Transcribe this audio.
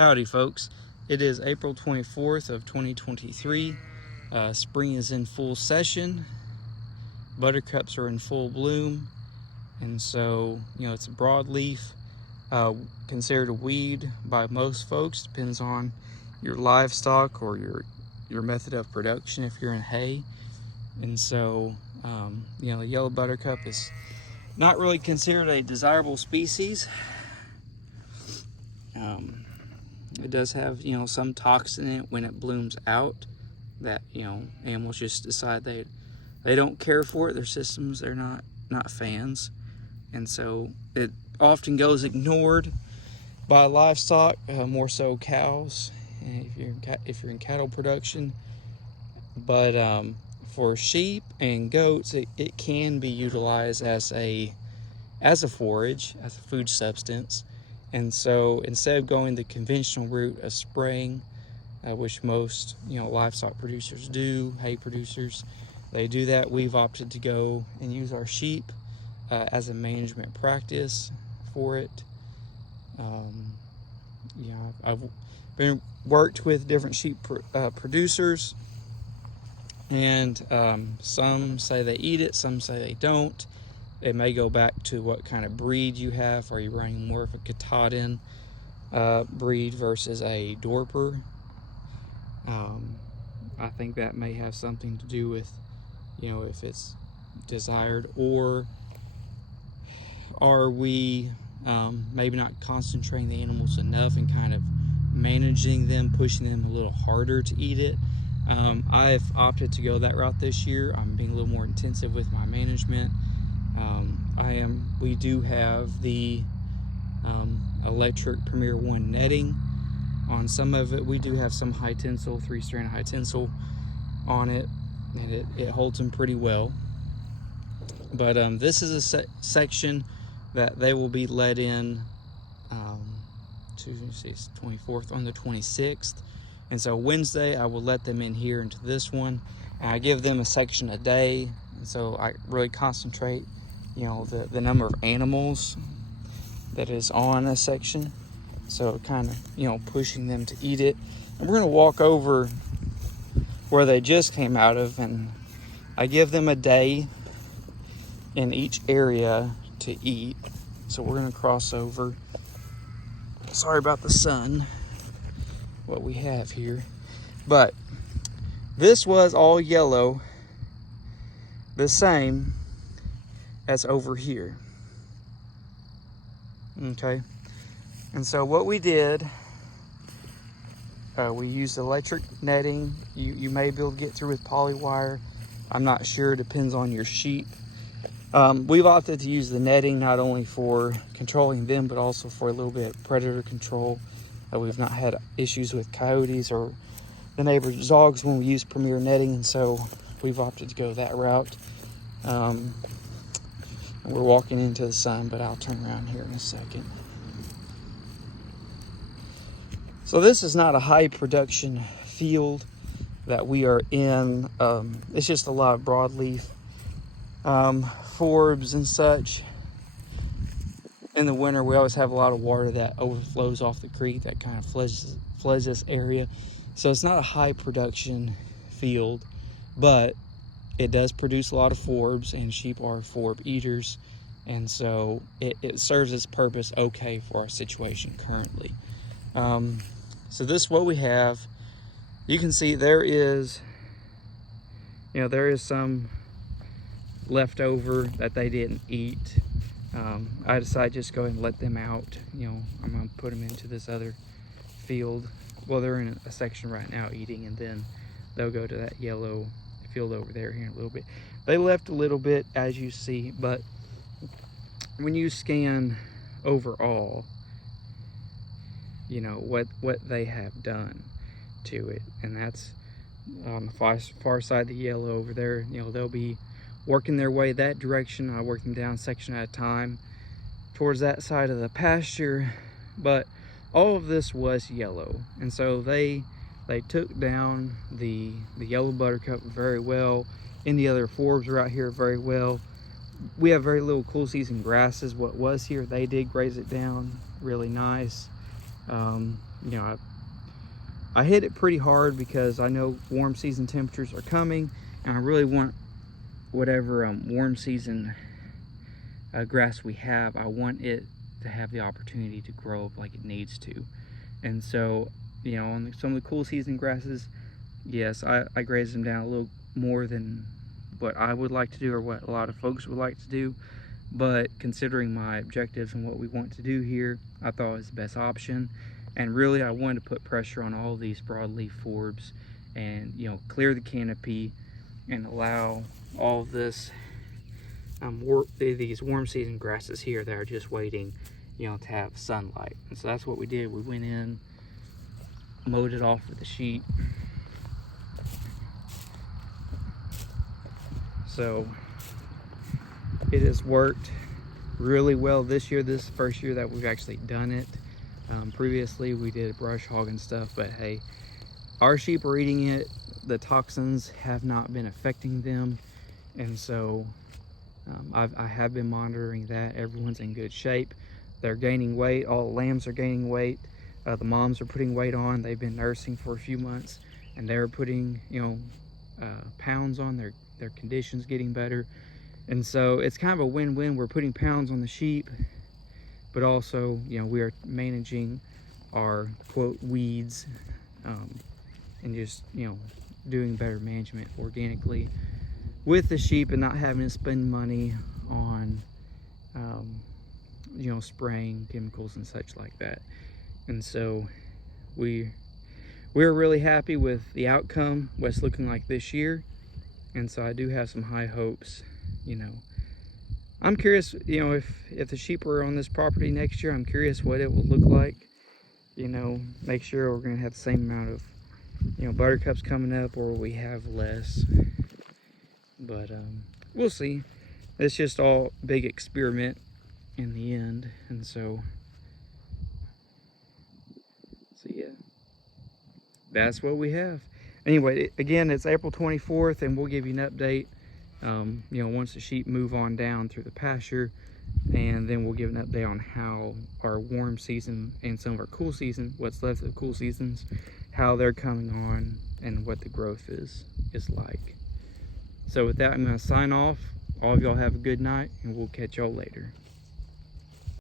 Howdy folks, it is April 24th of 2023. Spring is in full session. Buttercups are in full bloom, and so it's a broadleaf, considered a weed by most folks. Depends on your livestock or your method of production if you're in hay. And so the yellow buttercup is not really considered a desirable species. It does have some toxin in it when it blooms out that animals just decide they don't care for it. Their systems, they're not fans, and so it often goes ignored by livestock, more so cows if you're in cattle production. But for sheep and goats, it can be utilized as a forage, as a food substance. And so instead of going the conventional route of spraying, which most livestock producers do, hay producers, they do that, we've opted to go and use our sheep as a management practice for it. I've been worked with different sheep producers, and some say they eat it, some say they don't. It may go back to what kind of breed you have. Are you running more of a Katahdin breed versus a Dorper? I think that may have something to do with, if it's desired, or are we maybe not concentrating the animals enough and kind of managing them, pushing them a little harder to eat it. I've opted to go that route this year. I'm being a little more intensive with my management. We do have the electric Premier 1 netting. On some of it, we do have some high tensile, 3-strand high tensile on it, and it holds them pretty well. But this is a section that they will be let in it's 24th, on the 26th. And so Wednesday, I will let them in here into this one. And I give them a section a day, and so I really concentrate the number of animals that is on a section, so kind of pushing them to eat it. And we're going to walk over where they just came out of, and I give them a day in each area to eat. So we're going to cross over. Sorry about the sun, what we have here, but this was all yellow, the same as over here. Okay, and so what we did, we used electric netting. You may be able to get through with poly wire. I'm not sure, depends on your sheep. We've opted to use the netting not only for controlling them, but also for a little bit of predator control. We've not had issues with coyotes or the neighbor's dogs when we use Premier netting, and so we've opted to go that route. We're walking into the sun, but I'll turn around here in a second. So this is not a high production field that we are in. It's just a lot of broadleaf, forbs and such. In the winter, we always have a lot of water that overflows off the creek that kind of floods this area. So it's not a high production field, but it does produce a lot of forbs, and sheep are forb eaters, and so it serves its purpose okay for our situation currently. So this is what we have. You can see there is some leftover that they didn't eat. I decided just go ahead and let them out. I'm going to put them into this other field. Well, they're in a section right now eating, and then they'll go to that yellow field over there here in a little bit. They left a little bit, as you see, but when you scan overall, what they have done to it, and that's on the far side of the yellow over there. They'll be working their way that direction. I work them down section at a time towards that side of the pasture, but all of this was yellow, and so they took down the yellow buttercup very well. Any other forbs are out here very well. We have very little cool season grasses. What was here, they did graze it down really nice. You know, I hit it pretty hard because I know warm season temperatures are coming, and I really want whatever warm season grass we have, I want it to have the opportunity to grow up like it needs to. And so, you know, on some of the cool season grasses, yes, I graze them down a little more than what I would like to do or what a lot of folks would like to do. But considering my objectives and what we want to do here, I thought it was the best option. And really, I wanted to put pressure on all these broadleaf forbs and, you know, clear the canopy and allow all of this these warm season grasses here that are just waiting, you know, to have sunlight. And so that's what we did. We went in, mowed it off with the sheet. So it has worked really well this year. This is the first year that we've actually done it. Previously we did brush hog and stuff, but hey, our sheep are eating it. The toxins have not been affecting them, and so I have been monitoring that. Everyone's in good shape. They're gaining weight. All the lambs are gaining weight. The moms are putting weight on. They've been nursing for a few months, and they're putting, you know, pounds on. Their condition's getting better, and so it's kind of a win-win. We're putting pounds on the sheep, but also, you know, we are managing our quote weeds, and just, you know, doing better management organically with the sheep and not having to spend money on you know, spraying chemicals and such like that. And so we're really happy with the outcome, what it's looking like this year. And so I do have some high hopes. You know, I'm curious, you know, if the sheep were on this property next year, I'm curious what it would look like. You know, make sure we're gonna have the same amount of, you know, buttercups coming up, or we have less. But we'll see. It's just all a big experiment in the end. And so yeah, that's what we have. Anyway, again, it's April 24th, and we'll give you an update, you know, once the sheep move on down through the pasture, and then we'll give an update on how our warm season and some of our cool season, what's left of the cool seasons, how they're coming on, and what the growth is like. So with that, I'm going to sign off. All of y'all have a good night, and we'll catch y'all later.